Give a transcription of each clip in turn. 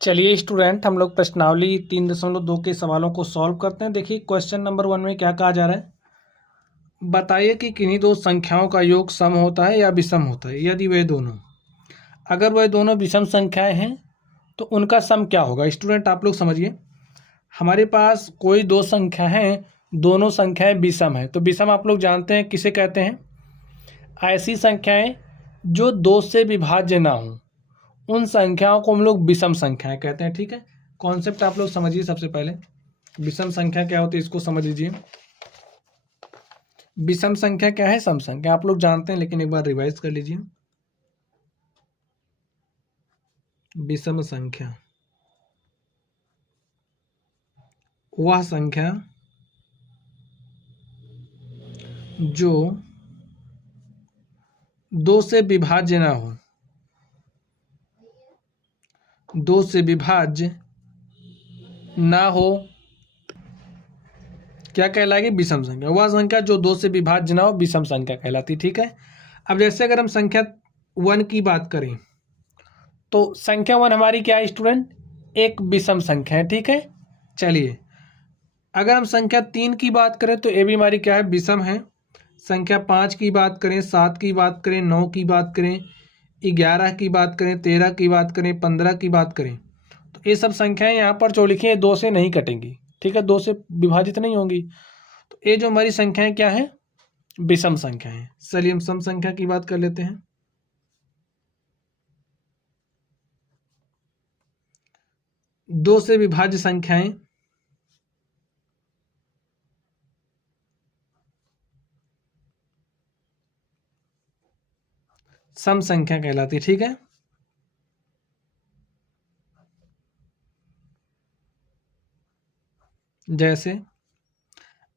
चलिए स्टूडेंट, हम लोग प्रश्नावली 3.2 के सवालों को सॉल्व करते हैं। देखिए क्वेश्चन नंबर 1 में क्या कहा जा रहा है। बताइए कि किन्हीं दो संख्याओं का योग सम होता है या विषम होता है। यदि वे दोनों अगर वह दोनों विषम संख्याएं हैं तो उनका सम क्या होगा। स्टूडेंट आप लोग समझिए, हमारे पास कोई दो संख्या है, दोनों संख्याएं विषम है। तो विषम आप लोग जानते हैं किसे कहते हैं। ऐसी संख्याएं जो दो से विभाज्य ना हो, उन संख्याओं को हम लोग विषम संख्याएं कहते हैं। ठीक है, कॉन्सेप्ट आप लोग समझिए। सबसे पहले विषम संख्या क्या होती है इसको समझ लीजिए। विषम संख्या क्या है, सम संख्या आप लोग जानते हैं, लेकिन एक बार रिवाइज कर लीजिए। विषम संख्या वह संख्या जो दो से विभाज्य ना हो, दो से विभाज्य ना हो, क्या कहलाएगी, विषम संख्या। वह संख्या जो दो से विभाज्य ना हो विषम संख्या कहलाती। ठीक है, अब जैसे अगर हम संख्या 1 की बात करें तो संख्या 1 हमारी क्या है स्टूडेंट, एक विषम संख्या है। ठीक है, चलिए अगर हम संख्या 3 की बात करें तो ये भी हमारी क्या है, विषम है। संख्या 5 की बात करें, 7 की बात करें, 9 की बात करें, 11 की बात करें, 13 की बात करें, 15 की बात करें, तो ये सब संख्याएं यहाँ पर जो लिखी है दो से नहीं कटेंगी। ठीक है, दो से विभाजित नहीं होंगी। तो ये जो हमारी संख्याएं क्या है, विषम संख्या है। चलिए हम सम संख्या की बात कर लेते हैं। दो से विभाज्य संख्याएं सम संख्या कहलाती है। ठीक है, जैसे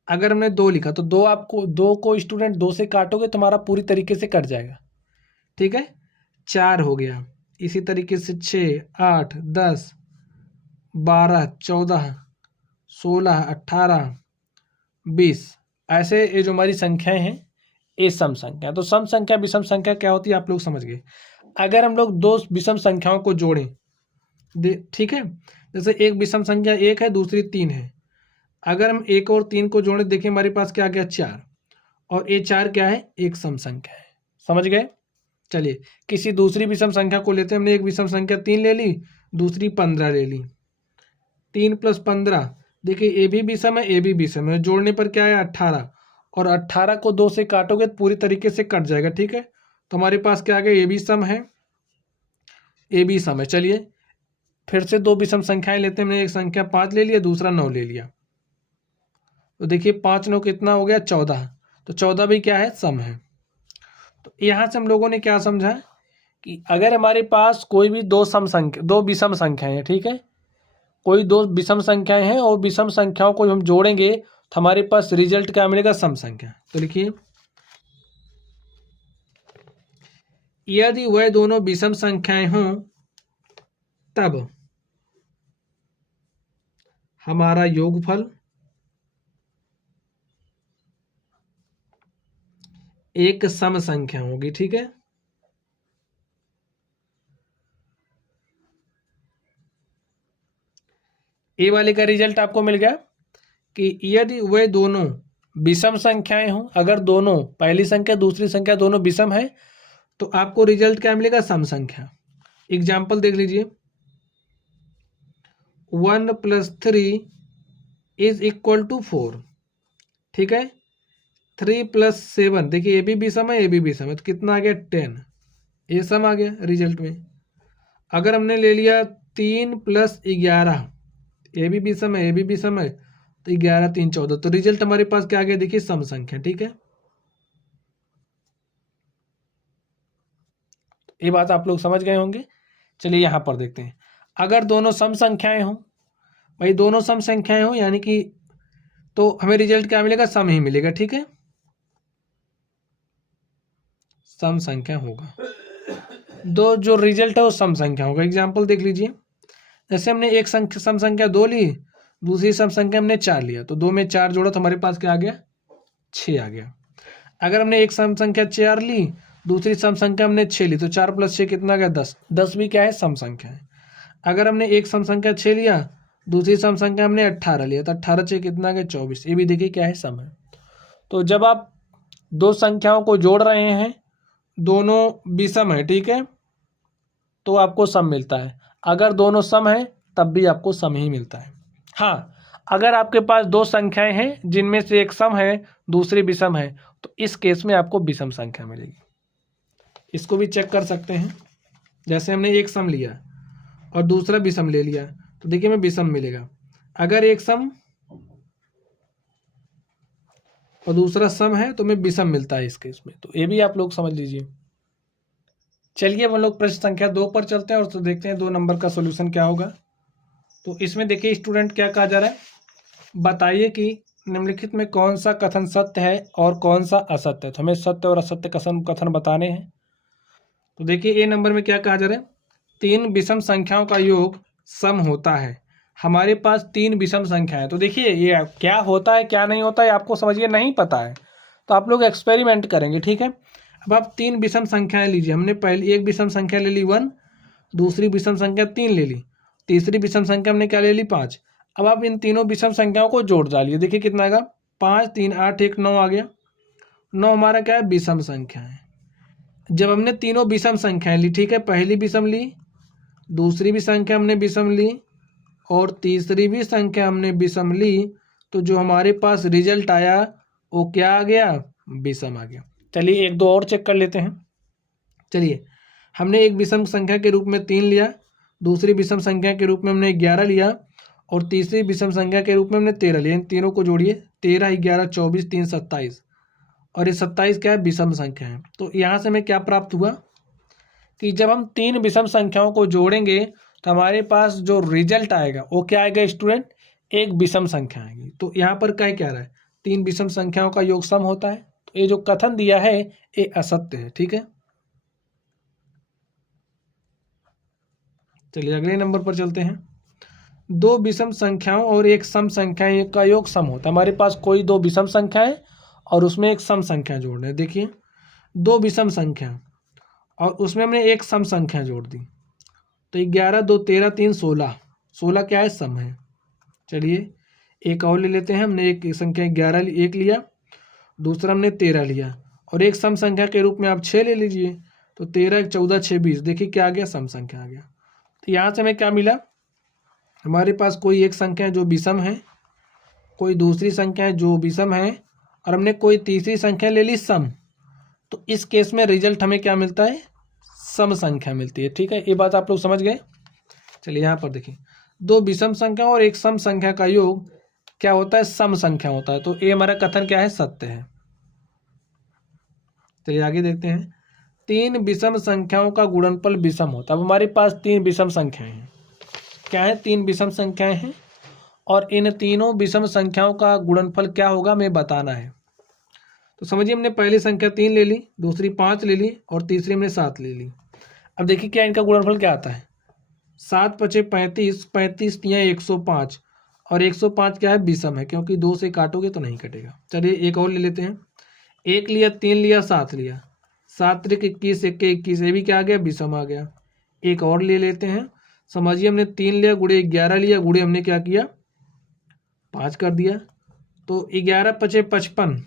अगर हमने 2 लिखा तो दो को स्टूडेंट 2 से काटोगे तो हमारा पूरी तरीके से कट जाएगा। ठीक है, 4 हो गया, इसी तरीके से 6, 8, 10, 12, 14, 16, 18, 20, ऐसे ये जो हमारी संख्याएं हैं ये सम संख्या। तो सम संख्या विषम संख्या क्या होती है आप लोग समझ गए। अगर हम लोग दो विषम संख्याओं को जोड़ें, ठीक है, जैसे एक विषम संख्या 1 है, दूसरी 3 है। अगर हम 1 और 3 को जोड़े, देखिए हमारे पास क्या आ गया, 4, और ये 4 क्या है, एक सम संख्या है। समझ गए। चलिए किसी दूसरी विषम संख्या को लेते हैं। हमने एक विषम संख्या 3 ले ली, दूसरी 15 ले ली। 3 + 15, देखिए ए भी विषम है, ए भी विषम है, जोड़ने पर क्या है 18, और 18 को 2 से काटोगे तो पूरी तरीके से कट जाएगा। ठीक है, तो हमारे पास क्या आ गया, ए भी सम है, ए भी सम है। चलिए फिर से दो विषम संख्याएं लेते हैं। हमने एक संख्या 5 ले लिया, दूसरा 9 ले लिया। तो देखिए 5 9 कितना हो गया, 14, तो 14 भी क्या है, सम है। तो यहाँ से हम लोगों ने क्या समझा कि अगर हमारे पास कोई भी दो विषम संख्याएं हैं, ठीक है, कोई दो विषम संख्याएं हैं और विषम संख्याओं को हम जोड़ेंगे तो हमारे पास रिजल्ट क्या मिलेगा, सम संख्या। तो लिखिए, यदि वह दोनों विषम संख्याएं हों तब हमारा योगफल एक सम संख्या होगी। ठीक है, ए वाले का रिजल्ट आपको मिल गया कि यदि वे दोनों विषम संख्याएं हों, अगर दोनों पहली संख्या दूसरी संख्या दोनों विषम है तो आपको रिजल्ट क्या मिलेगा, सम संख्या। एग्जाम्पल देख लीजिए, 1 + 3 = 4। ठीक है, 3 + 7, देखिए ए भी विषम है, ए भी विषम है, तो कितना आ गया, 10, ये सम आ गया रिजल्ट में। अगर हमने ले लिया 3 + 11, ए भी विषम है, ए भी विषम है, तो 11 3 14, तो रिजल्ट हमारे पास क्या आ गया, देखिए सम संख्या। ठीक है, ये बात आप लोग समझ गए होंगे। चलिए यहां पर देखते हैं, अगर दोनों सम संख्याएं हों, भाई दोनों सम संख्याएं हों यानी कि, तो हमें रिजल्ट क्या मिलेगा, सम ही मिलेगा। ठीक है, सम संख्या होगा, दो जो रिजल्ट है वो सम संख्या होगा। एग्जाम्पल देख लीजिए, जैसे हमने एक सम संख्या 2 ली, दूसरी सम संख्या हमने 4 लिया, तो 2 में 4 जोड़ा तो हमारे पास क्या आ गया, 6 आ गया। अगर हमने एक सम संख्या 4 ली, दूसरी सम संख्या हमने 6 ली, तो 4 + 6 कितना आ गया, 10, 10 भी क्या है, सम संख्या है। अगर हमने एक सम संख्या 6 लिया, दूसरी सम संख्या हमने 18 लिया, तो 18 6 कितना आ गया 24। ये भी देखिए क्या है, सम है। तो जब आप दो संख्याओं को जोड़ रहे हैं, दोनों विषम है, ठीक है, तो आपको सम मिलता है। अगर दोनों सम है तब भी आपको सम ही मिलता है। हाँ, अगर आपके पास दो संख्याएं हैं जिनमें से एक सम है दूसरी विषम है, तो इस केस में आपको विषम संख्या मिलेगी। इसको भी चेक कर सकते हैं। जैसे हमने एक सम लिया और दूसरा विषम ले लिया, तो देखिए हमें विषम मिलेगा। अगर एक सम और दूसरा सम है तो हमें विषम मिलता है इस केस में। तो ये भी आप लोग समझ लीजिए। चलिए हम लोग प्रश्न संख्या 2 पर चलते हैं और तो देखते हैं 2 नंबर का सोल्यूशन क्या होगा। तो इसमें देखिए स्टूडेंट क्या कहा जा रहा है, बताइए कि निम्नलिखित में कौन सा कथन सत्य है और कौन सा असत्य है। तो हमें सत्य और असत्य कथन बताने हैं। तो देखिए ए नंबर में क्या कहा जा रहा है, 3 विषम संख्याओं का योग सम होता है। हमारे पास 3 विषम संख्या है। तो देखिए ये क्या होता है क्या नहीं होता है आपको समझिए नहीं पता है, तो आप लोग एक्सपेरिमेंट करेंगे, ठीक है। अब आप 3 विषम संख्याएं लीजिए। हमने पहले एक विषम संख्या ले ली 1, दूसरी विषम संख्या 3 ले ली, तीसरी विषम संख्या हमने क्या ले ली 5। अब आप इन तीनों विषम संख्याओं को जोड़ डालिए, देखिए कितना आएगा, 5 3 8 1 9 आ गया। 9 हमारा क्या है, विषम संख्या है। जब हमने तीनों विषम संख्याएं ली, ठीक है, पहली विषम ली, दूसरी भी संख्या हमने विषम ली और तीसरी भी संख्या हमने विषम ली, तो जो हमारे पास रिजल्ट आया वो क्या आ गया, विषम आ गया। चलिए एक दो और चेक कर लेते हैं। चलिए हमने एक विषम संख्या के रूप में 3 लिया, दूसरी विषम संख्या के रूप में हमने 11 लिया और तीसरी विषम संख्या के रूप में हमने 13 लिया। इन तीनों को जोड़िए, 13 11 24 3 27 और ये 27 क्या है, विषम संख्या है। तो यहाँ से हमें क्या प्राप्त हुआ कि जब हम 3 विषम संख्याओं को जोड़ेंगे तो हमारे पास जो रिजल्ट आएगा वो क्या आएगा स्टूडेंट, एक विषम संख्या आएगी। तो यहाँ पर क्या रहा है, 3 विषम संख्याओं का योग सम होता है। तो ये जो कथन दिया है ये असत्य है, ठीक है। चलिए अगले नंबर पर चलते हैं। 2 विषम संख्याओं और एक सम संख्या का योग सम होता है। हमारे पास कोई 2 विषम संख्या है और उसमें एक सम संख्या जोड़ रहे हैं। देखिए 2 विषम संख्या और उसमें हमने एक सम संख्या जोड़ दी, तो 11 2 13 3 16, 16 क्या है, सम है। चलिए एक और ले लेते हैं। हमने एक संख्या 11 एक लिया, दूसरा हमने 13 लिया और एक सम संख्या के रूप में आप 6 ले लीजिए, तो 13 14 6 20, देखिए क्या आ गया, सम संख्या आ गया। तो यहाँ से हमें क्या मिला, हमारे पास कोई एक संख्या है जो विषम है, कोई दूसरी संख्या है जो विषम है और हमने कोई तीसरी संख्या ले ली सम। तो इस केस में रिजल्ट हमें क्या मिलता है, सम संख्या मिलती है, ठीक है। ये बात आप लोग समझ गए। चलिए यहाँ पर देखिए 2 विषम संख्या और एक सम संख्या का योग क्या होता है, सम संख्या होता है। तो ये हमारा कथन क्या है, सत्य है। चलिए आगे देखते हैं। 3 विषम संख्याओं का गुणनफल विषम होता है। अब हमारे पास 3 विषम संख्याएं हैं। क्या है, 3 विषम संख्याएं हैं और इन तीनों विषम संख्याओं का गुणनफल क्या होगा हमें बताना है। तो समझिए हमने पहली संख्या 3 ले ली, दूसरी 5 ले ली और तीसरी हमने 7 ले ली। अब देखिए क्या इनका गुणनफल क्या आता है, 7 5 35, 35 तियाँ 105 और 105 क्या है, विषम है, क्योंकि 2 से काटोगे तो नहीं कटेगा। चलिए एक और ले लेते हैं। 1 लिया, 3 लिया, 7 लिया, 7 3 21 1 21, ये भी क्या आ गया, विषम आ गया। एक और ले लेते हैं। समझिए हमने 3 लिया, गुणे 11 लिया, गुणे हमने क्या किया, 5 कर दिया। तो 11 5 55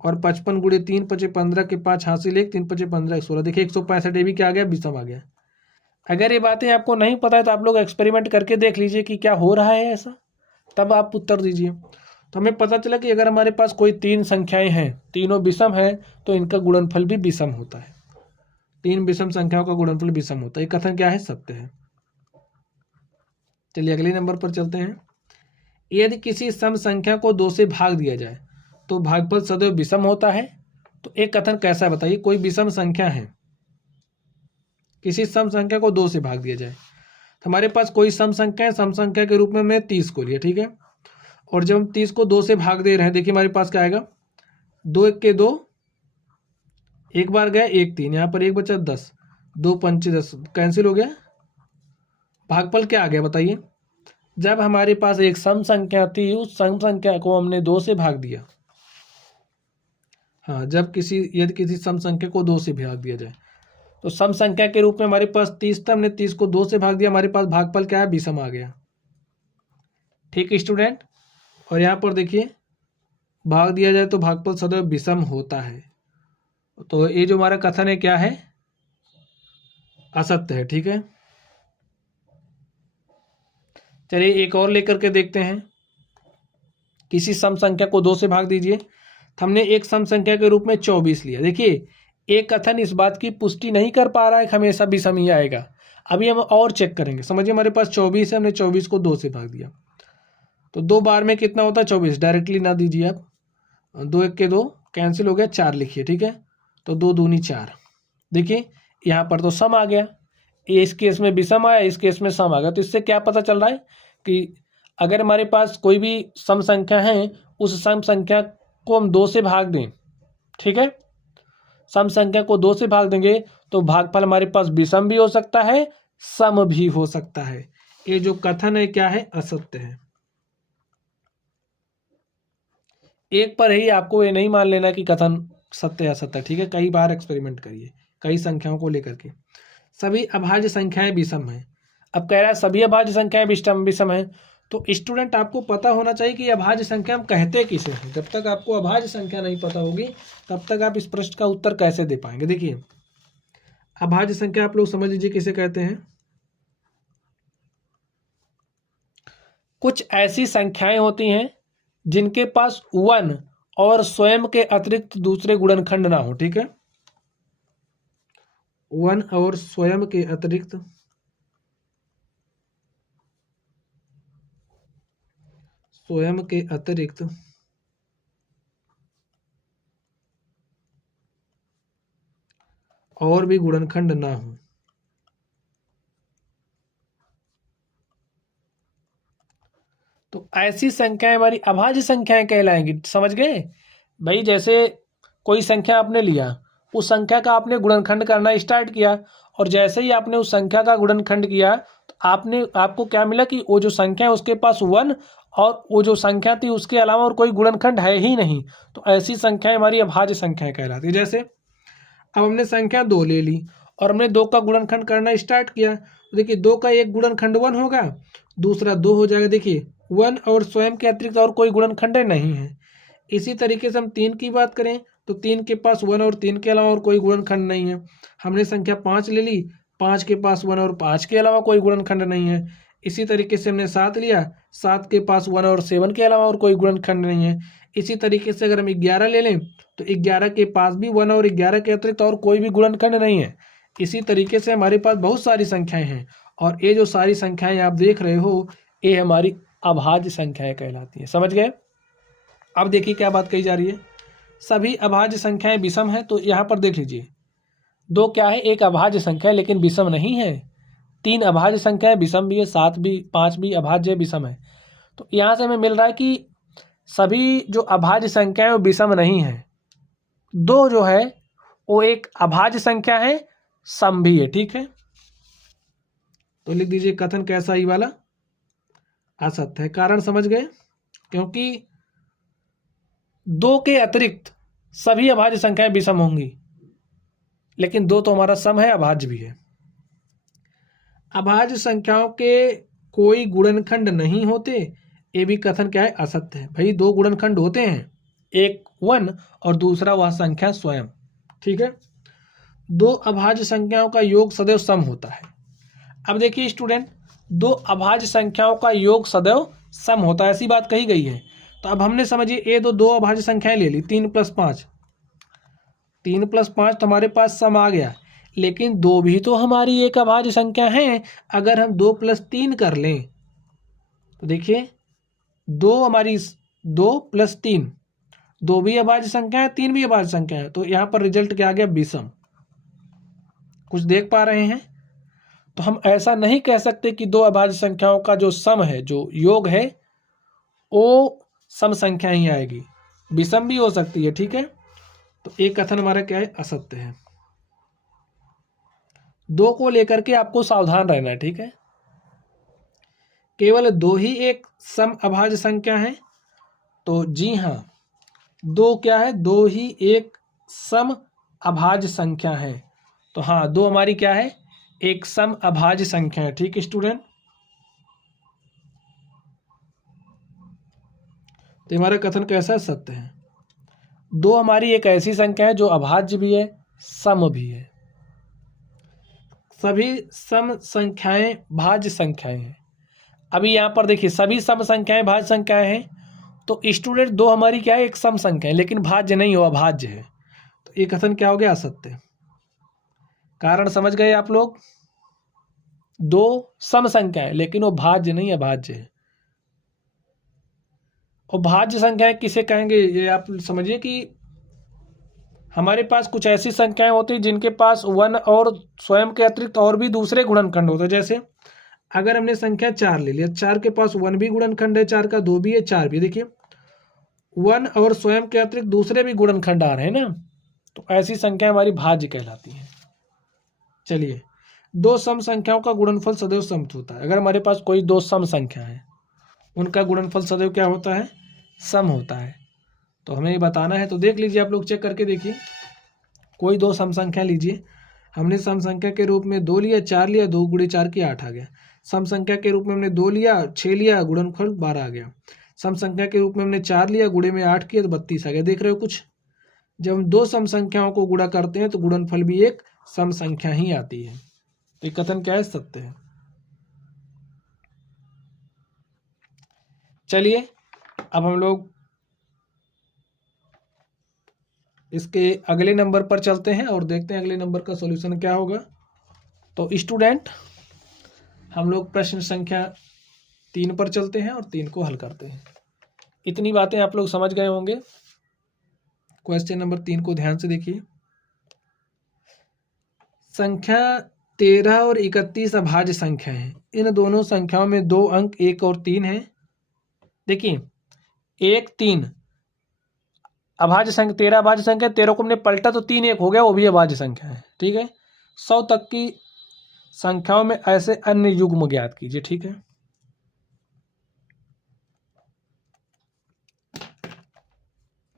और 55 गुणे 3 5 15 के 5 हासिल 1, 3 5 15 16, देखिए 165, ये भी क्या आ गया, विषम आ गया। अगर ये बातें आपको नहीं पता है तो आप लोग एक्सपेरिमेंट करके देख लीजिए कि क्या हो रहा है ऐसा, तब आप उत्तर दीजिए। तो हमें पता चला कि अगर हमारे पास कोई 3 संख्याएं हैं, तीनों विषम है, तो इनका गुणनफल भी विषम होता है। 3 विषम संख्याओं का गुणनफल विषम होता है। ये कथन क्या है, सत्य है। चलिए अगले नंबर पर चलते हैं। यदि किसी सम संख्या को 2 से भाग दिया जाए तो भागफल सदैव विषम होता है। तो एक कथन कैसा है बताइए, कोई विषम संख्या है, किसी सम संख्या को 2 से भाग दिया जाए, तो हमारे पास कोई सम संख्या है, सम संख्या के रूप में हमने 30 को लिया, ठीक है। और जब हम 30 को 2 से भाग दे रहे हैं, देखिए हमारे पास क्या आएगा, 2 1 के 2, एक बार गया 1 3, यहाँ पर 1 बचा 10, 2 5 10 कैंसिल हो गया। भागफल क्या आ गया बताइए, जब हमारे पास एक सम संख्या थी उस सम संख्या को हमने 2 से भाग दिया। हाँ, यदि किसी सम संख्या को 2 से भाग दिया जाए तो सम संख्या के रूप में हमारे पास 30 था, हमने 30 को 2 से भाग दिया, हमारे पास भागफल क्या है, विषम आ गया। ठीक है स्टूडेंट, और यहाँ पर देखिए भाग दिया जाए तो भागफल सदैव विषम होता है। तो ये जो हमारा कथन है क्या है, असत्य है। ठीक है, चलिए एक और लेकर के देखते हैं। किसी सम संख्या को 2 से भाग दीजिए। हमने एक सम संख्या के रूप में 24 लिया। देखिए एक कथन इस बात की पुष्टि नहीं कर पा रहा है कि हमेशा विषम ही आएगा। अभी हम और चेक करेंगे। समझिए हमारे पास 24 है, हमने 24 को 2 से भाग दिया, तो 2 बार में कितना होता है 24। डायरेक्टली ना दीजिए आप, 2 1 के 2 कैंसिल हो गया, 4 लिखिए। ठीक है, तो 2 दूनी 4। देखिए यहाँ पर तो सम आ गया, ये इस केस में विषम आया, इस केस में सम आ गया। तो इससे क्या पता चल रहा है कि अगर हमारे पास कोई भी सम संख्या है, उस सम संख्या को हम 2 से भाग दें, ठीक है, सम संख्या को 2 से भाग देंगे तो भागफल हमारे पास विषम भी हो सकता है, सम भी हो सकता है। ये जो कथन है क्या है, असत्य है। एक पर ही आपको ये नहीं मान लेना कि कथन सत्य या असत्य। ठीक है, कई बार एक्सपेरिमेंट करिए कई संख्याओं को लेकर के। सभी अभाज्य संख्याएं विषम हैं। अब कह रहा है सभी अभाज्य संख्याएं विषम हैं, तो स्टूडेंट आपको पता होना चाहिए कि अभाज्य संख्या हम कहते किसे हैं। जब तक आपको अभाज्य संख्या नहीं पता होगी तब तक आप इस प्रश्न का उत्तर कैसे दे पाएंगे। देखिए अभाज्य संख्या आप लोग समझ लीजिए किसे कहते हैं। कुछ ऐसी संख्याएं होती हैं जिनके पास 1 और स्वयं के अतिरिक्त दूसरे गुणनखंड ना हो। ठीक है, 1 और स्वयं के अतिरिक्त और भी गुणनखंड ना हो। तो ऐसी संख्याएं हमारी अभाज्य संख्याएं कहलाएंगी। समझ गए भाई, जैसे कोई संख्या आपने लिया, उस संख्या का आपने गुणनखंड करना स्टार्ट किया, और जैसे ही आपने उस संख्या का गुणनखंड किया तो आपको क्या मिला कि वो जो संख्या है उसके पास 1 और वो जो संख्या थी उसके अलावा और कोई गुणनखंड है ही नहीं। तो ऐसी संख्याएं हमारी अभाज्य संख्याएं कहलाती है। जैसे अब हमने संख्या 2 ले ली और हमने 2 का गुणनखंड करना स्टार्ट किया, तो देखिए 2 का एक गुणनखंड 1 होगा, दूसरा 2 हो जाएगा। देखिए 1 और स्वयं के अतिरिक्त और कोई गुणनखंड नहीं है। इसी तरीके से हम 3 की बात करें तो 3 के पास 1 और 3 के अलावा और कोई गुणनखंड नहीं है। हमने संख्या 5 ले ली, 5 के पास 1 और 5 के अलावा कोई गुणनखंड नहीं है। इसी तरीके से हमने 7 लिया, 7 के पास 1 और 7 के अलावा और कोई गुणनखंड नहीं है। इसी तरीके से अगर हम 11 ले लें तो 11 के पास भी 1 और 11 के अतिरिक्त और कोई भी गुणनखंड नहीं है। इसी तरीके से हमारे पास बहुत सारी संख्याएं हैं, और ये जो सारी संख्याएं आप देख रहे हो ये हमारी अभाज्य संख्याएं कहलाती है। समझ गए। अब देखिए क्या बात कही जा रही है, सभी अभाज्य संख्याएं विषम है। तो यहाँ पर देख लीजिए 2 क्या है, एक अभाज्य संख्या है लेकिन विषम नहीं है। 3 अभाज्य संख्या है, विषम भी है। 7 भी, 5 भी अभाज्य विषम है। तो यहाँ से हमें मिल रहा है कि सभी जो अभाज्य संख्या है वो विषम नहीं है। 2 जो है वो एक अभाज्य संख्या है, सम भी है। ठीक है, तो लिख दीजिए कथन कैसा ही वाला, असत्य है। कारण समझ गए, क्योंकि 2 के अतिरिक्त सभी अभाज्य संख्याएं विषम होंगी, लेकिन 2 तो हमारा सम है, अभाज्य भी है। अभाज्य संख्याओं के कोई गुणनखंड नहीं होते, ये भी कथन क्या है, असत्य है। भाई 2 गुणनखंड होते हैं, एक 1 और दूसरा वह संख्या स्वयं। ठीक है, 2 अभाज्य संख्याओं का योग सदैव सम होता है। अब देखिए स्टूडेंट, 2 अभाज्य संख्याओं का योग सदैव सम होता है, ऐसी बात कही गई है। तो अब हमने समझिए ये 2 अभाज्य संख्याएं ले ली, 3 + 5, 3 + 5 तो हमारे पास सम आ गया, लेकिन 2 भी तो हमारी एक अभाज्य संख्या है। अगर हम 2 + 3 कर लें तो देखिए 2 हमारी 2 + 3, 2 भी अभाज्य संख्या है, 3 भी अभाज्य संख्या है। तो यहाँ पर रिजल्ट क्या आ गया, विषम। कुछ देख पा रहे हैं। तो हम ऐसा नहीं कह सकते कि 2 अभाज्य संख्याओं का जो सम है, जो योग है, वो सम संख्या ही आएगी, विषम भी हो सकती है। ठीक है, तो एक कथन हमारा क्या है, असत्य है। 2 को लेकर के आपको सावधान रहना है। ठीक है, केवल 2 ही एक सम अभाज्य संख्या है। तो जी हाँ, 2 क्या है, 2 ही एक सम अभाज्य संख्या है। तो हाँ, 2 हमारी क्या है, एक सम अभाज्य संख्या है। ठीक है स्टूडेंट, तो हमारा कथन कैसा सत्य है। 2 हमारी एक ऐसी संख्या है जो अभाज्य भी है, सम भी है। सभी सम संख्याएं भाज्य संख्याएं हैं। अभी यहाँ पर देखिए, सभी सम संख्याएं भाज्य संख्याएं हैं, तो स्टूडेंट 2 हमारी क्या है, एक सम संख्या है, लेकिन भाज्य नहीं हो, अभाज्य है। तो ये कथन क्या हो गया, असत्य। कारण समझ गए आप लोग, 2 सम संख्या है लेकिन वो भाज्य नहीं, अभाज्य है। और भाज्य संख्याएं किसे कहेंगे, ये आप समझिए कि हमारे पास कुछ ऐसी संख्याएं होती हैं जिनके पास 1 और स्वयं के अतिरिक्त और भी दूसरे गुणनखंड होते हैं। जैसे अगर हमने संख्या 4 ले लिया, 4 के पास 1 भी गुणनखंड है, 4 का 2 भी है, 4 भी, देखिए 1 और स्वयं के अतिरिक्त दूसरे भी गुणनखंड आ रहे हैं ना, तो ऐसी संख्या हमारी भाज्य कहलाती है। चलिए, 2 सम संख्याओं का गुणनफल सदैव सम होता है। अगर हमारे पास कोई 2 सम संख्या है, उनका गुणनफल सदैव क्या होता है, सम होता है। तो हमें ये बताना है, तो देख लीजिए, आप लोग चेक करके देखिए। कोई 2 सम संख्या लीजिए, हमने सम संख्या के रूप में 2 लिया, 4 लिया, 2 गुणे 4 की 8 आ गया। सम संख्या के रूप में हमने 2 लिया, 6 लिया, गुणनफल 12 आ गया। सम संख्या के रूप में हमने 4 लिया, गुणे में 8 किया तो 32 आ गया। देख रहे हो कुछ, जब हम 2 सम संख्याओं को गुणा करते हैं तो गुणनफल भी एक सम संख्या ही आती है। तो ये कथन क्या है, सत्य है। चलिए, अब हम लोग इसके अगले नंबर पर चलते हैं और देखते हैं अगले नंबर का सॉल्यूशन क्या होगा। तो स्टूडेंट, हम लोग प्रश्न संख्या 3 पर चलते हैं और 3 को हल करते हैं। इतनी बातें आप लोग समझ गए होंगे। क्वेश्चन नंबर 3 को ध्यान से देखिए। संख्या 13 और 31 अभाज्य संख्या है। इन दोनों संख्याओं में 2 अंक 1 और 3 हैं। देखिए, 1 3 अभाज्य संख्या, 13 अभाज्य संख्या, 13 को हमने पलटा तो 3 1 हो गया, वो भी अभाज्य संख्या है। ठीक है, 100 तक की संख्याओं में ऐसे अन्य युग्म ज्ञात कीजिए। ठीक है,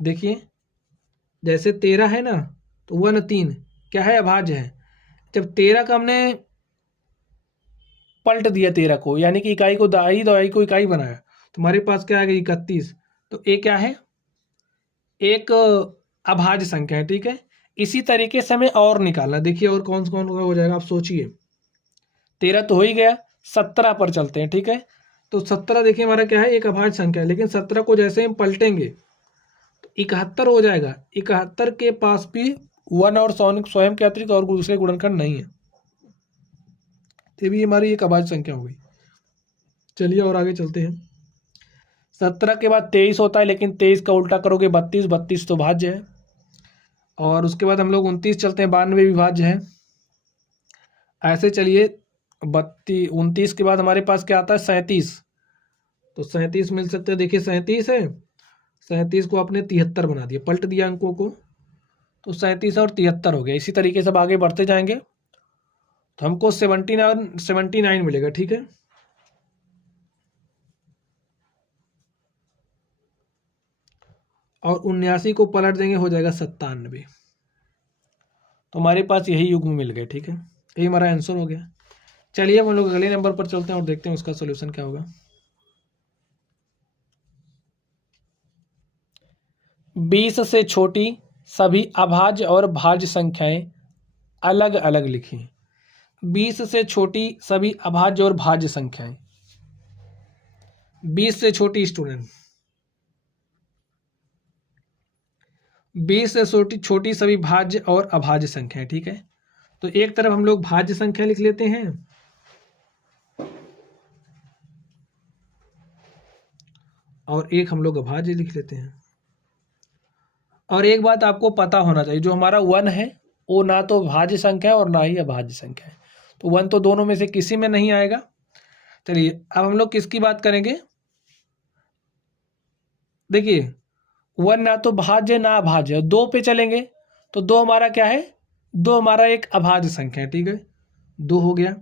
देखिए जैसे 13 है ना, तो 1 3 क्या है, अभाज्य है। जब 13 का हमने पलट दिया 13 को, यानी कि इकाई को दाई, दवाई को इकाई बनाया, तो हमारे पास क्या आ गई, 31। तो ये क्या है, एक अभाज्य संख्या है। ठीक है, इसी तरीके से हमें और निकालना। देखिए और कौन कौन हो जाएगा, आप सोचिए। 13 तो हो ही गया, 17 पर चलते हैं। ठीक है, तो 17 देखिए हमारा क्या है, एक अभाज्य संख्या है, लेकिन 17 को जैसे हम पलटेंगे तो 71 हो जाएगा। 71 के पास भी 1 और स्वयं के अतिरिक्त और दूसरे गुणनखंड नहीं है, तो भी हमारी एक अभाज्य संख्या हो गई। चलिए और आगे चलते हैं। 17 के बाद 23 होता है, लेकिन 23 का उल्टा करोगे 32, 32 तो भाज्य है। और उसके बाद हम लोग 29 चलते हैं, 92 भी भाज्य है। ऐसे चलिए, 29 के बाद हमारे पास क्या आता है, 37। तो 37 मिल सकते हैं। देखिए 37 है, 37 को आपने 73 बना दिया, पलट दिया अंकों को, तो 37 और 73 हो गया। इसी तरीके से अब आगे बढ़ते जाएंगे तो हमको 79 मिलेगा। ठीक है, और 79 को पलट देंगे, हो जाएगा 97। तो हमारे पास यही युग्म मिल गए। ठीक है, यही हमारा आंसर हो गया। चलिए हम लोग अगले नंबर पर चलते हैं और देखते हैं उसका सॉल्यूशन क्या होगा। 20 से छोटी सभी अभाज्य और भाज्य संख्याएं अलग अलग लिखी। 20 से छोटी सभी अभाज्य और भाज्य संख्याएं, 20 से छोटी स्टूडेंट, 20 से छोटी सभी भाज्य और अभाज्य संख्याएं। ठीक है, तो एक तरफ हम लोग भाज्य संख्या लिख लेते हैं और एक हम लोग अभाज्य लिख लेते हैं। और एक बात आपको पता होना चाहिए, जो हमारा 1 है वो ना तो भाज्य संख्या है और ना ही अभाज्य संख्या है। तो 1 तो दोनों में से किसी में नहीं आएगा। चलिए अब हम लोग किसकी बात करेंगे। देखिए 1 ना तो भाज्य ना अभाज्य, 2 पे चलेंगे तो 2 हमारा क्या है, 2 हमारा एक अभाज्य संख्या है। ठीक है, 2 हो गया।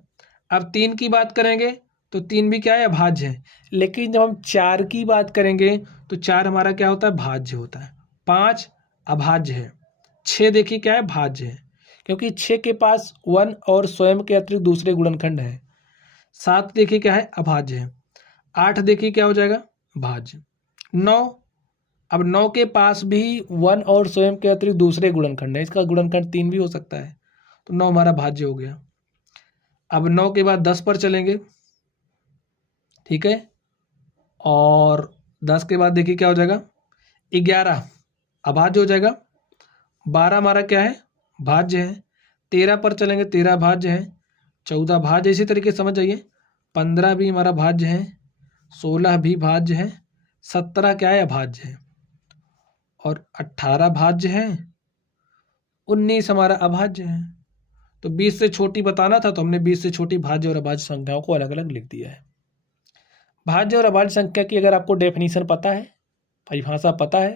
अब 3 की बात करेंगे तो 3 भी क्या है, अभाज्य है। लेकिन जब हम 4 की बात करेंगे तो 4 हमारा क्या होता है, भाज्य होता है। 5 अभाज्य है। 6 देखिए क्या है, भाज्य है। क्योंकि 6 के पास 1 और स्वयं के अतिरिक्त दूसरे गुणनखंड है। 7 देखिए क्या है, अभाज्य है। 8 देखिए क्या हो जाएगा, भाज्य। 9, अब 9 के पास भी 1 और स्वयं के अतिरिक्त दूसरे गुणनखंड है, इसका गुणनखंड 3 भी हो सकता है, तो 9 हमारा भाज्य हो गया। अब 9 के बाद 10 पर चलेंगे, ठीक है, और 10 के बाद देखिए क्या हो जाएगा, 11 अभाज्य हो जाएगा। 12 हमारा क्या है, भाज्य है। 13 पर चलेंगे, 13 भाज्य है। 14 भाज्य, इसी तरीके से समझ जाइए। 15 भी हमारा भाज्य है। 16 भी भाज्य है। 17 क्या है, अभाज्य है। और 18 भाज्य है। 19 हमारा अभाज्य है। तो 20 से छोटी बताना था, तो हमने 20 से छोटी भाज्य और अभाज्य संख्याओं को अलग अलग लिख दिया है। भाज्य और अभाज्य संख्या की अगर आपको डेफिनेशन पता है, परिभाषा पता है,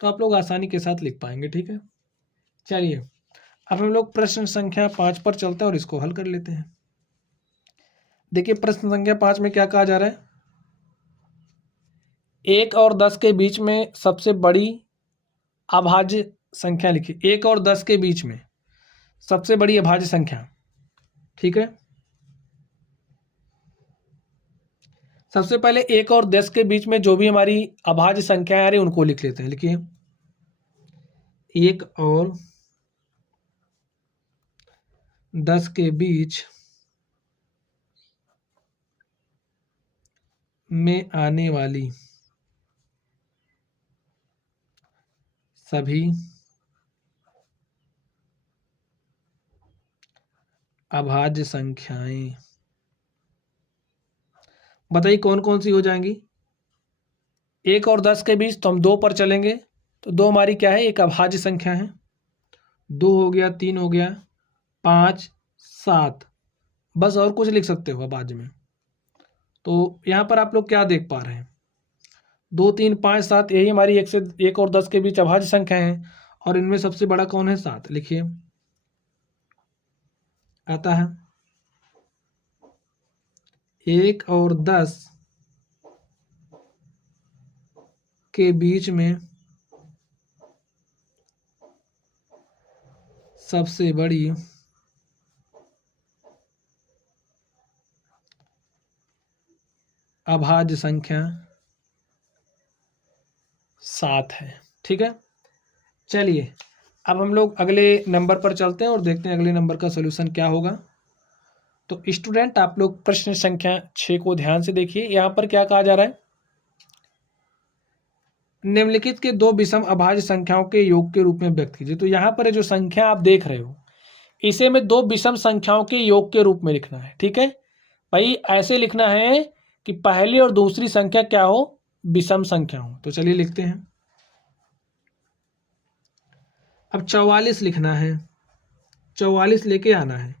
तो आप लोग आसानी के साथ लिख पाएंगे, ठीक है। चलिए अब हम लोग प्रश्न संख्या 5 पर चलते हैं और इसको हल कर लेते हैं। देखिए प्रश्न संख्या 5 में क्या कहा जा रहा है, 1 और 10 के बीच में सबसे बड़ी अभाज्य संख्या लिखिए। 1 और 10 के बीच में सबसे बड़ी अभाज्य संख्या, ठीक है। सबसे पहले 1 और 10 के बीच में जो भी हमारी अभाज्य संख्या आ रही उनको लिख लेते हैं। लिखिए 1 और 10 के बीच में आने वाली सभी अभाज्य संख्याएं, बताइए कौन कौन सी हो जाएंगी। 1 और 10 के बीच तो हम 2 पर चलेंगे, तो 2 हमारी क्या है, एक अभाज्य संख्या है। 2 हो गया, 3 हो गया, 5, 7, बस, और कुछ लिख सकते हो अभाज्य में। तो यहाँ पर आप लोग क्या देख पा रहे हैं, 2, 3, 5, 7 यही हमारी 1 और 10 के बीच अभाज्य संख्या है, और इनमें सबसे बड़ा कौन है, 7। लिखिए आता है 1 और 10 के बीच में सबसे बड़ी अभाज्य संख्या 7 है, ठीक है। चलिए अब हम लोग अगले नंबर पर चलते हैं और देखते हैं अगले नंबर का सलूशन क्या होगा। तो स्टूडेंट आप लोग प्रश्न संख्या 6 को ध्यान से देखिए। यहाँ पर क्या कहा जा रहा है, निम्नलिखित के 2 विषम अभाज्य संख्याओं के योग के रूप में व्यक्त कीजिए। तो यहाँ पर जो संख्या आप देख रहे हो, इसे में 2 विषम संख्याओं के योग के रूप में लिखना है, ठीक है भाई। ऐसे लिखना है कि पहली और दूसरी संख्या क्या हो, विषम संख्या हो। तो चलिए लिखते हैं। अब 44 लिखना है, 44 लेके आना है।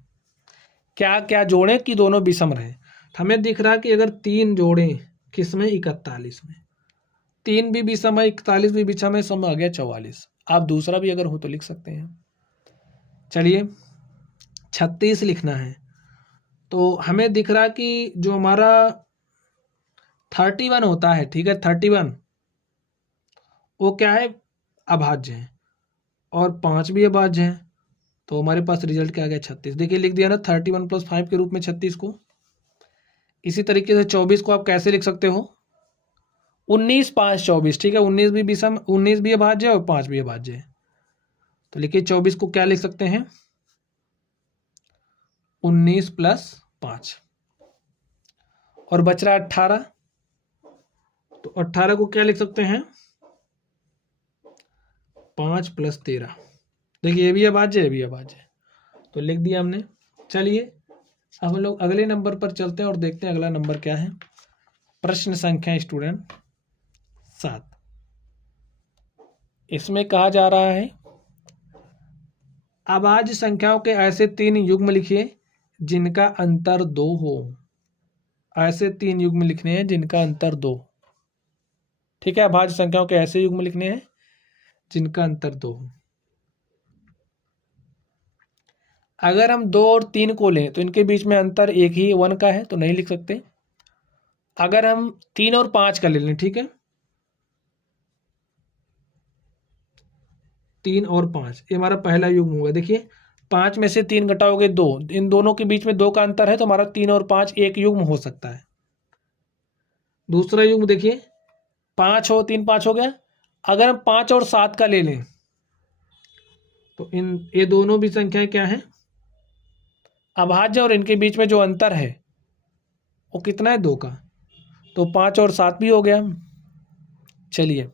क्या क्या जोड़ें कि दोनों विषम रहे। हमें दिख रहा है कि अगर 3 जोड़ें किसमें, 41 में, 3 भी विषम है, 41 भी विषम है, सम आ गया 44। आप दूसरा भी अगर हो तो लिख सकते हैं। चलिए 36 लिखना है। तो हमें दिख रहा कि जो हमारा 31 होता है, ठीक है, 31 वो क्या है, अभाज्य है, और 5 भी अभाज्य है। तो हमारे पास रिजल्ट क्या आ गया, 36। देखिए लिख दिया ना 31 + 5 के रूप में 36 को। इसी तरीके से 24 को आप कैसे लिख सकते हो, 19, 5, 24, ठीक है। 19 भी विषम, 19 भी अभाज्य है और 5 भी अभाज्य है। तो लिखिए 24 को क्या लिख सकते हैं, 19 + 5, और बच रहा 18। तो 18 को क्या लिख सकते हैं, 5 + 13। देखिए ये भी अभाज्य है, ये भी अभाज्य है, तो लिख दिया हमने। चलिए अब हम लोग अगले नंबर पर चलते हैं और देखते हैं अगला नंबर क्या है। प्रश्न संख्या स्टूडेंट 7, इसमें कहा जा रहा है अभाज्य संख्याओं के ऐसे 3 युग्म लिखिए जिनका अंतर 2 हो। ऐसे 3 युग्म लिखने हैं जिनका अंतर 2, ठीक है। अभाज्य संख्याओं के ऐसे युग्म लिखने हैं जिनका अंतर 2 हो। अगर हम 2 और 3 को लें तो इनके बीच में अंतर 1 ही 1 का है, तो नहीं लिख सकते। अगर हम 3 और 5 का ले लें, ठीक है, 3 और 5 ये हमारा पहला युग्म होगा। देखिए 5 में से 3 घटाओगे 2, इन दोनों के बीच में 2 का अंतर है, तो हमारा 3 और 5 एक युग्म हो सकता है। दूसरा युग्म देखिए 5 हो 3 5 हो गया। अगर हम 5 और 7 का ले लें तो ये दोनों भी संख्याएं क्या है, अभाज्य, और इनके बीच में जो अंतर है वो कितना है, 2 का, तो 5 और 7 भी हो गया। चलिए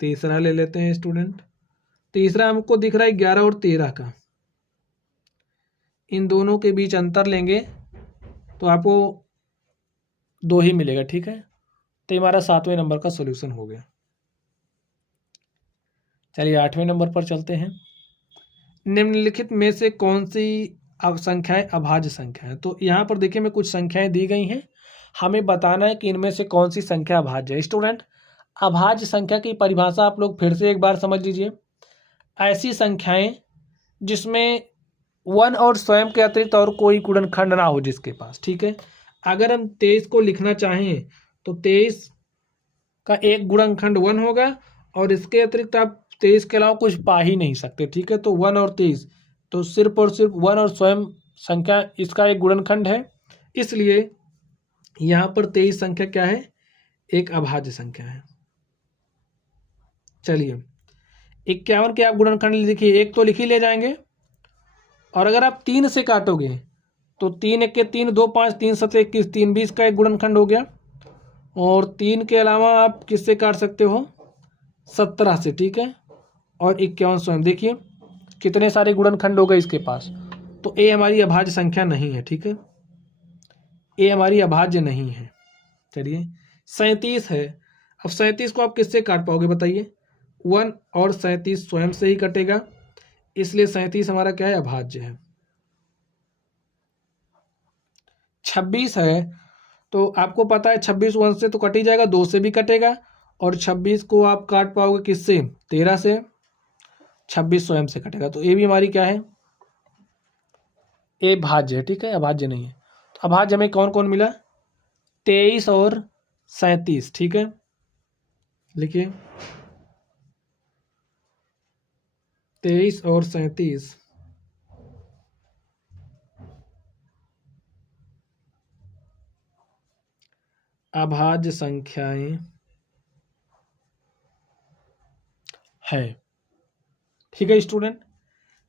तीसरा ले लेते हैं स्टूडेंट। तीसरा हमको दिख रहा है 11 और 13 का, इन दोनों के बीच अंतर लेंगे तो आपको 2 ही मिलेगा, ठीक है। तो ये हमारा 7वें नंबर का सॉल्यूशन हो गया। चलिए 8वें नंबर पर चलते हैं। निम्नलिखित में से कौन सी संख्याएं अभाज्य संख्या है। तो यहाँ पर देखिए मैं कुछ संख्याएं दी गई हैं, हमें बताना है कि इनमें से कौन सी संख्या अभाज्य है। स्टूडेंट अभाज्य संख्या की परिभाषा आप लोग फिर से एक बार समझ लीजिए। ऐसी संख्याएं जिसमें 1 और स्वयं के अतिरिक्त और कोई गुणनखंड ना हो जिसके पास, ठीक है। अगर हम 23 को लिखना चाहें तो 23 का एक गुणनखंड 1 होगा, और इसके अतिरिक्त आप 23 के अलावा कुछ पा ही नहीं सकते, ठीक है। तो 1 और 23, तो सिर्फ और सिर्फ 1 और स्वयं संख्या इसका एक गुणनखंड है, इसलिए यहाँ पर 23 संख्या क्या है, एक अभाज्य संख्या है। चलिए 51 के आप गुणनखंड लिखिए, एक तो लिख ही ले जाएंगे, और अगर आप 3 से काटोगे तो 3 1 के 3, 2 5, 3 7 21, 3 20 का एक गुणनखंड हो गया। और 3 के अलावा आप किससे काट सकते हो, 17 से, ठीक है। और 51 स्वयं, देखिए कितने सारे गुणनखंड हो गए इसके पास। तो ए हमारी अभाज्य संख्या नहीं है, ठीक है, ए हमारी अभाज्य नहीं है। चलिए 37 है। अब 37 को आप किससे काट पाओगे बताइए, 1 और 37 स्वयं से ही कटेगा, इसलिए 37 हमारा क्या है, अभाज्य है। 26 है, तो आपको पता है 26 1 से तो कट ही जाएगा, 2 से भी कटेगा, और 26 को आप काट पाओगे किससे, 13 से, 26 स्वयं से कटेगा, तो ये भी हमारी क्या है, ए भाज्य है, ठीक है, अभाज्य नहीं है। तो अभाज्य हमें कौन कौन मिला, 23 और 37, ठीक है। लिखिए 23 और 37 अभाज्य संख्याएं है, ठीक है स्टूडेंट।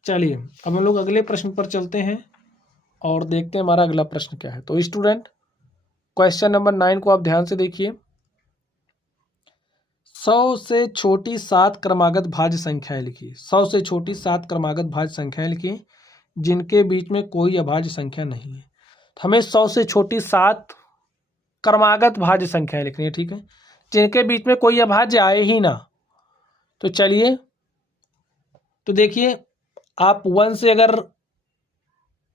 चलिए अब हम लोग अगले प्रश्न पर चलते हैं और देखते हैं हमारा अगला प्रश्न क्या है। तो स्टूडेंट क्वेश्चन नंबर 9 को आप ध्यान से देखिए। 100 से छोटी 7 क्रमागत भाज्य संख्याएं लिखिए। 100 से छोटी 7 क्रमागत भाज्य संख्याएं लिखिए जिनके बीच में कोई अभाज्य संख्या नहीं है। तो हमें 100 से छोटी 7 क्रमागत भाज्य संख्याएं लिखनी है, ठीक है, जिनके बीच में कोई अभाज्य आए ही ना। तो चलिए, तो देखिए आप 1 से अगर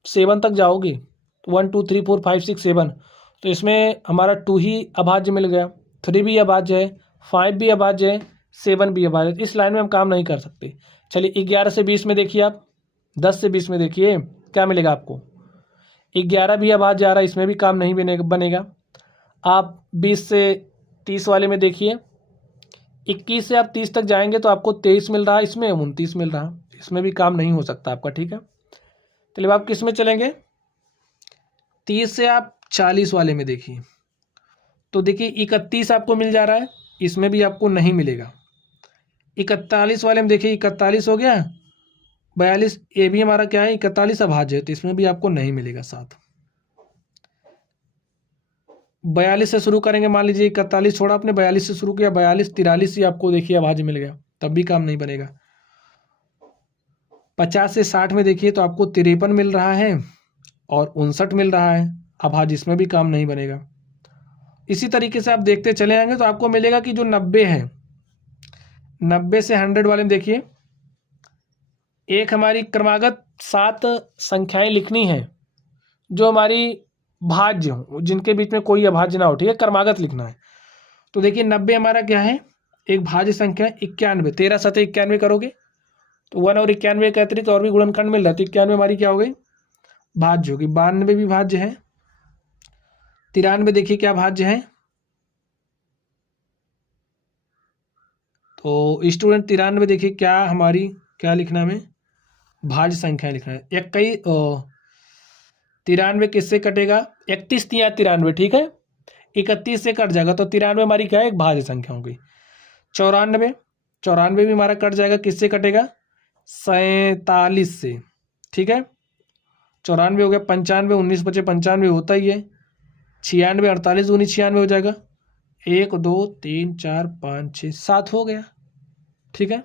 7 तक जाओगे तो 1 2 3 4 5 6 7, तो इसमें हमारा 2 ही अभाज्य मिल गया, 3 भी अभाज्य है, 5 भी अभाज्य है, 7 भी अभाज्य है। इस लाइन में हम काम नहीं कर सकते। चलिए 11 से 20 में देखिए, आप 10 से 20 में देखिए क्या मिलेगा आपको, 11 भी अभाज्य आ रहा है, इसमें भी काम नहीं बनेगा। आप 20 से 30 वाले में देखिए, 21 से आप 30 तक जाएंगे तो आपको 23 मिल रहा है, इसमें 29 मिल रहा है, इसमें भी काम नहीं हो सकता आपका, ठीक है। चलिए आप किस में चलेंगे, 30 से आप 40 वाले में देखिए, तो देखिए 31 आपको मिल जा रहा है, इसमें भी आपको नहीं मिलेगा। 41 वाले में देखिए 41 हो गया, 42, ये भी हमारा क्या है, 41 अभाज्य है, तो इसमें भी आपको नहीं मिलेगा साथ। 42 से शुरू करेंगे, मान लीजिए 41 छोड़ा आपने, 42 से शुरू किया, 42 43 ही आपको देखिए अभाज्य मिल गया, तब भी काम नहीं बनेगा। 50 से 60 में देखिए तो आपको 53 मिल रहा है और 59 मिल रहा है अभाज्य, इसमें भी काम नहीं बनेगा। इसी तरीके से आप देखते चले आएंगे तो आपको मिलेगा कि जो 90 है, 90 से 100 वाले में देखिए, एक हमारी क्रमागत 7 संख्याएं लिखनी है जो हमारी भाज्य हो, जिनके बीच में कोई अभाज्य ना हो, ठीक है, क्रमागत लिखना है। तो देखिए 90 हमारा क्या है, एक भाज्य संख्या है। 91, 13 7 91 करोगे तो 1 और 91 के अतिरिक्त और भी गुणनखंड मिल रहा है, तो 91 हमारी क्या हो गई, भाज्य होगी। 92 भी भाज्य है। 93 देखिए क्या भाज्य है, तो स्टूडेंट 93 देखिए क्या हमारी क्या लिखना है, भाज्य संख्याएं लिखना है। 93 किससे कटेगा? 31 या 93, ठीक है, 31 से कट जाएगा तो 93 हमारी क्या है? एक भाज्य संख्या हो गई। 94 भी हमारा कट जाएगा, किससे कटेगा? 47 से, ठीक है, 94 हो गया। 95, 19 बचे 95 होता ही है। 96, 48 दूनी 96 हो जाएगा। 1 2 3 4 5 6 7 हो गया, ठीक है।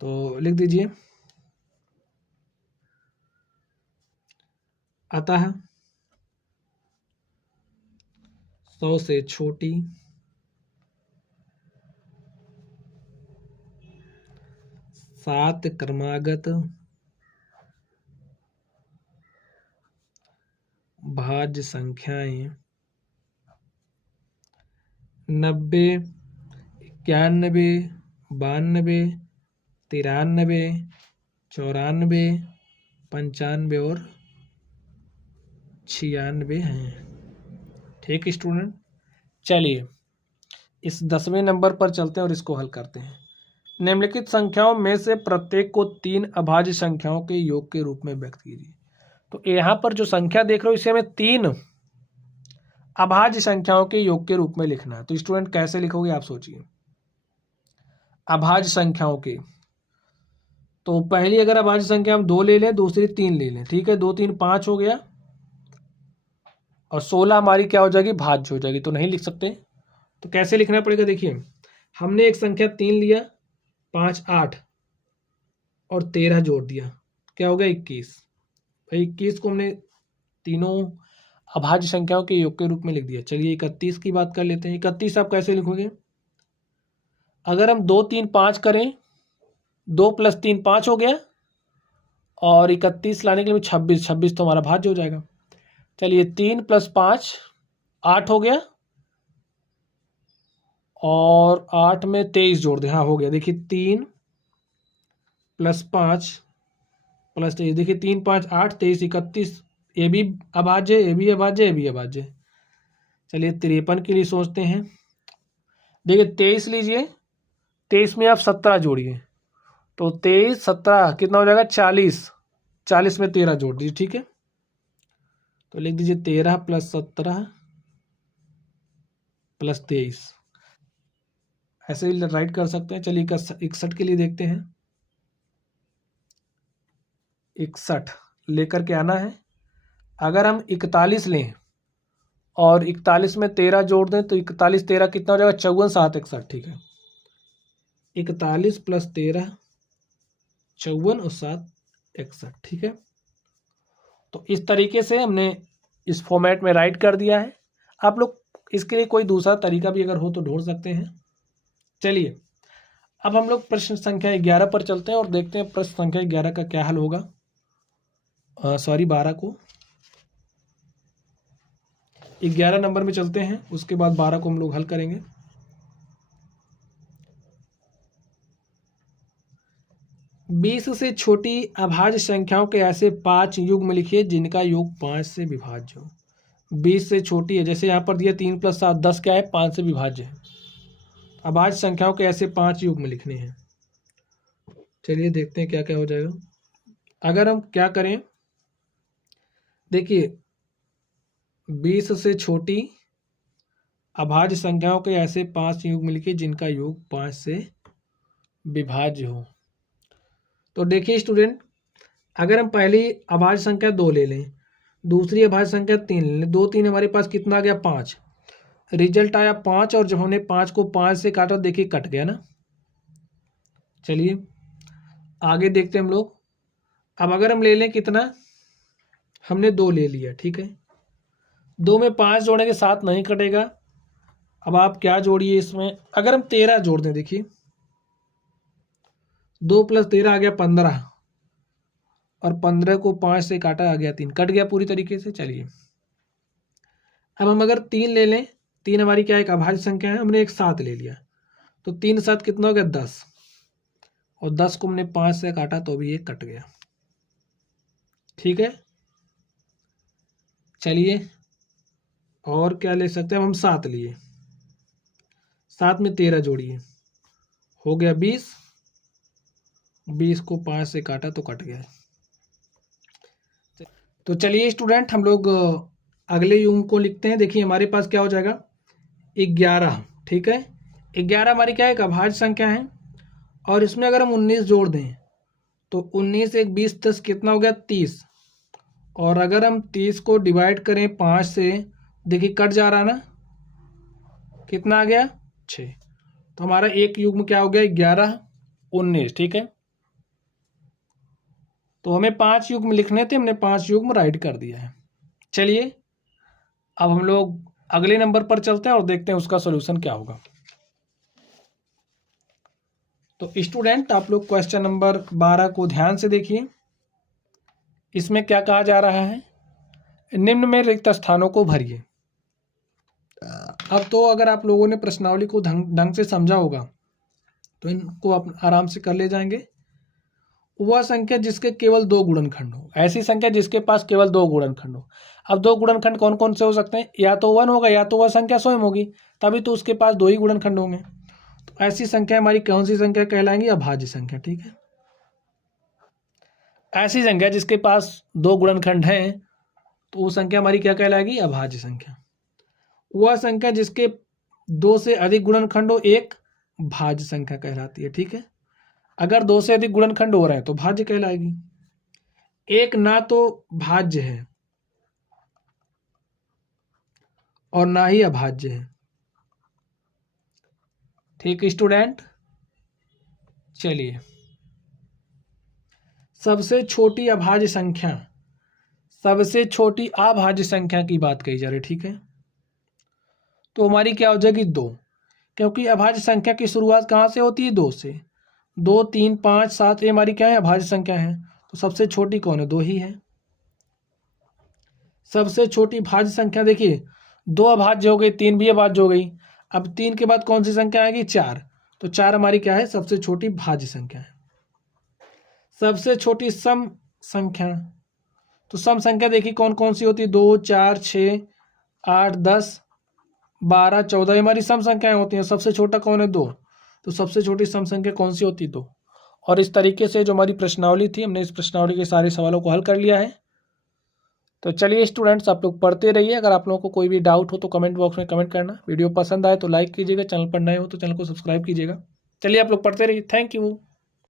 तो लिख दीजिए, आता है 100 से छोटी सात क्रमागत भाज्य संख्याएं 90, 91, 92, 93, 94, 95 और 96 हैं। ठीक स्टूडेंट, चलिए इस 10वें नंबर पर चलते हैं और इसको हल करते हैं। निम्नलिखित संख्याओं में से प्रत्येक को 3 अभाज्य संख्याओं के योग के रूप में व्यक्त कीजिए। तो यहाँ पर जो संख्या देख रहे हो इसे हमें 3 अभाज्य संख्याओं के योग के रूप में लिखना है। तो स्टूडेंट कैसे लिखोगे आप सोचिए। अभाज्य संख्याओं के, तो पहली अगर अभाज्य संख्या हम 2 ले लें, दूसरी 3 ले लें, ठीक है, 2 3 5 हो गया और 16 हमारी क्या हो जाएगी? भाज्य हो जाएगी। तो नहीं लिख सकते, तो कैसे लिखना पड़ेगा? देखिए, हमने एक संख्या 3 लिया, 5 8 और 13 जोड़ दिया, क्या हो गया? 21। भाई 21 को हमने तीनों अभाज्य संख्याओं के योग के रूप में लिख दिया। चलिए 31 की बात कर लेते हैं। 31 आप कैसे लिखोगे? अगर हम 2 3 5 करें, 2 + 3 5 हो गया और 31 लाने के लिए 26, 26 तो हमारा भाज्य हो जाएगा। चलिए 3 + 5 8 हो गया और 8 में 23 जोड़ दें, हाँ हो गया। देखिए 3 + 5 + 23, देखिए 3 5 8 23 31, ये भी अभाज्य, ये भी अभाज्य, ये भी अभाज्य। चलिए 53 के लिए सोचते हैं। देखिए 23 लीजिए, 23 में आप 17 जोड़िए, तो 23 17 कितना हो जाएगा? 40, 40 में 13 जोड़ दीजिए, ठीक है। तो लिख दीजिए 13 + 17 + 23, ऐसे भी राइट कर सकते हैं। चलिए 61 के लिए देखते हैं। 61 लेकर के आना है। अगर हम 41 लें और 41 में 13 जोड़ दें तो 41 13 कितना हो जाएगा? 54 7 61, ठीक है। 41 + 13 54 और 7 61, ठीक है। तो इस तरीके से हमने इस फॉर्मेट में राइट कर दिया है। आप लोग इसके लिए कोई दूसरा तरीका भी अगर हो तो ढूंढ सकते हैं। चलिए अब हम लोग प्रश्न संख्या 11 पर चलते हैं और देखते हैं प्रश्न संख्या 11 का क्या हल होगा। सॉरी 12 को, 11 नंबर में चलते हैं, उसके बाद 12 को हम लोग हल करेंगे। बीस से छोटी अभाज्य संख्याओं के ऐसे 5 युग्म लिखिए जिनका योग 5 से विभाज्य हो। 20 से छोटी है, जैसे यहाँ पर दिया 3 + 7 10 क्या है? 5 से विभाज्य है। अभाज्य संख्याओं के ऐसे 5 युग्म लिखने हैं। चलिए देखते हैं क्या क्या हो जाएगा। अगर हम क्या करें, देखिए 20 से छोटी अभाज्य संख्याओं के ऐसे 5 युग्म लिखिए जिनका योग 5 से विभाज्य हो। तो देखिए स्टूडेंट, अगर हम पहली अभाज्य संख्या 2 ले लें, दूसरी अभाज्य संख्या 3 ले लें, 2 3 हमारे पास कितना आ गया? 5। रिजल्ट आया 5 और जब हमने 5 को 5 से काटा, देखिए कट गया ना। चलिए आगे देखते हैं हम लोग। अब अगर हम ले लें कितना, हमने 2 ले लिया, ठीक है, 2 में 5 जोड़ेंगे 7 नहीं कटेगा। अब आप क्या जोड़िए इसमें, अगर हम 13 जोड़ दें, देखिए 2 + 13 आ गया 15 और 15 को 5 से काटा, आ गया 3, कट गया पूरी तरीके से। चलिए अब हम अगर 3 ले लें, 3 हमारी क्या एक अभाज्य संख्या है, हमने एक 7 ले लिया, तो 3 7 कितना हो गया? 10 और 10 को हमने 5 से काटा तो भी ये कट गया, ठीक है। चलिए और क्या ले सकते हैं, हम 7 लिए, 7 में 13 जोड़िए, हो गया 20, 20 को 5 से काटा तो कट गया। तो चलिए स्टूडेंट हम लोग अगले युग्म को लिखते हैं। देखिए हमारे पास क्या हो जाएगा 11, ठीक है। 11 हमारी क्या है, एक अभाज्य संख्या है, और इसमें अगर हम 19 जोड़ दें तो 19 एक 20 10 कितना हो गया 30, और अगर हम 30 को डिवाइड करें 5 से, देखिए कट जा रहा ना, कितना आ गया 6। तो हमारा एक युग्म क्या हो गया 11 19, ठीक है। तो हमें 5 युग्म लिखने थे, हमने 5 युग्म राइट कर दिया है। चलिए अब हम लोग अगले नंबर पर चलते हैं और देखते हैं उसका सॉल्यूशन क्या होगा। तो स्टूडेंट आप लोग क्वेश्चन नंबर 12 को ध्यान से देखिए। इसमें क्या कहा जा रहा है, निम्न में रिक्त स्थानों को भरिए। अब तो अगर आप लोगों ने प्रश्नावली को ढंग से समझा होगा तो इनको आप आराम से कर ले जाएंगे। वह संख्या जिसके केवल 2 गुणनखंड हो, ऐसी संख्या जिसके पास केवल 2 गुणनखंड हो। अब 2 गुणनखंड कौन कौन से हो सकते हैं, या तो 1 होगा या तो वह संख्या स्वयं होगी, तभी तो उसके पास 2 ही गुणनखंड होंगे। तो ऐसी संख्या हमारी कौन सी संख्या कहलाएंगी, अभाज्य संख्या, ठीक है। ऐसी संख्या जिसके पास 2 गुणनखंड हैं तो वो संख्या हमारी क्या कहलाएगी, अभाज्य संख्या। वह संख्या जिसके 2 से अधिक गुणनखंड हो एक भाज्य संख्या कहलाती है, ठीक है। अगर 2 से अधिक गुणनखंड हो रहे हैं तो भाज्य कहलाएगी। एक ना तो भाज्य है और ना ही अभाज्य है, ठीक स्टूडेंट। चलिए सबसे छोटी अभाज्य संख्या, सबसे छोटी अभाज्य संख्या की बात कही जा रही है, ठीक है। तो हमारी क्या हो जाएगी 2, क्योंकि अभाज्य संख्या की शुरुआत कहाँ से होती है, 2 से। 2 3 5 7 ये हमारी क्या है, अभाज्य संख्या है। तो सबसे छोटी कौन है, 2 ही है। सबसे छोटी भाज्य संख्या देखिए 2 अभाज्य हो गई, 3 भी अभाज्य हो गई। अब 3 के बाद कौन सी संख्या आएगी, 4। तो 4 हमारी क्या है, सबसे छोटी भाज्य संख्या है। सबसे छोटी सम संख्या, तो सम संख्या देखिए कौन कौन सी होती है, 2 4 6 8 10 12 14 हमारी सम संख्याएं होती हैं। सबसे छोटा कौन है, 2। तो सबसे छोटी सम संख्या कौन सी होती है, 2। और इस तरीके से जो हमारी प्रश्नावली थी, हमने इस प्रश्नावली के सारे सवालों को हल कर लिया है। तो चलिए स्टूडेंट्स आप लोग पढ़ते रहिए। अगर आप लोगों को कोई भी डाउट हो तो कमेंट बॉक्स में कमेंट करना। वीडियो पसंद आए तो लाइक कीजिएगा, चैनल पर नए हो तो चैनल को सब्सक्राइब कीजिएगा। चलिए आप लोग पढ़ते रहिए। Thank you.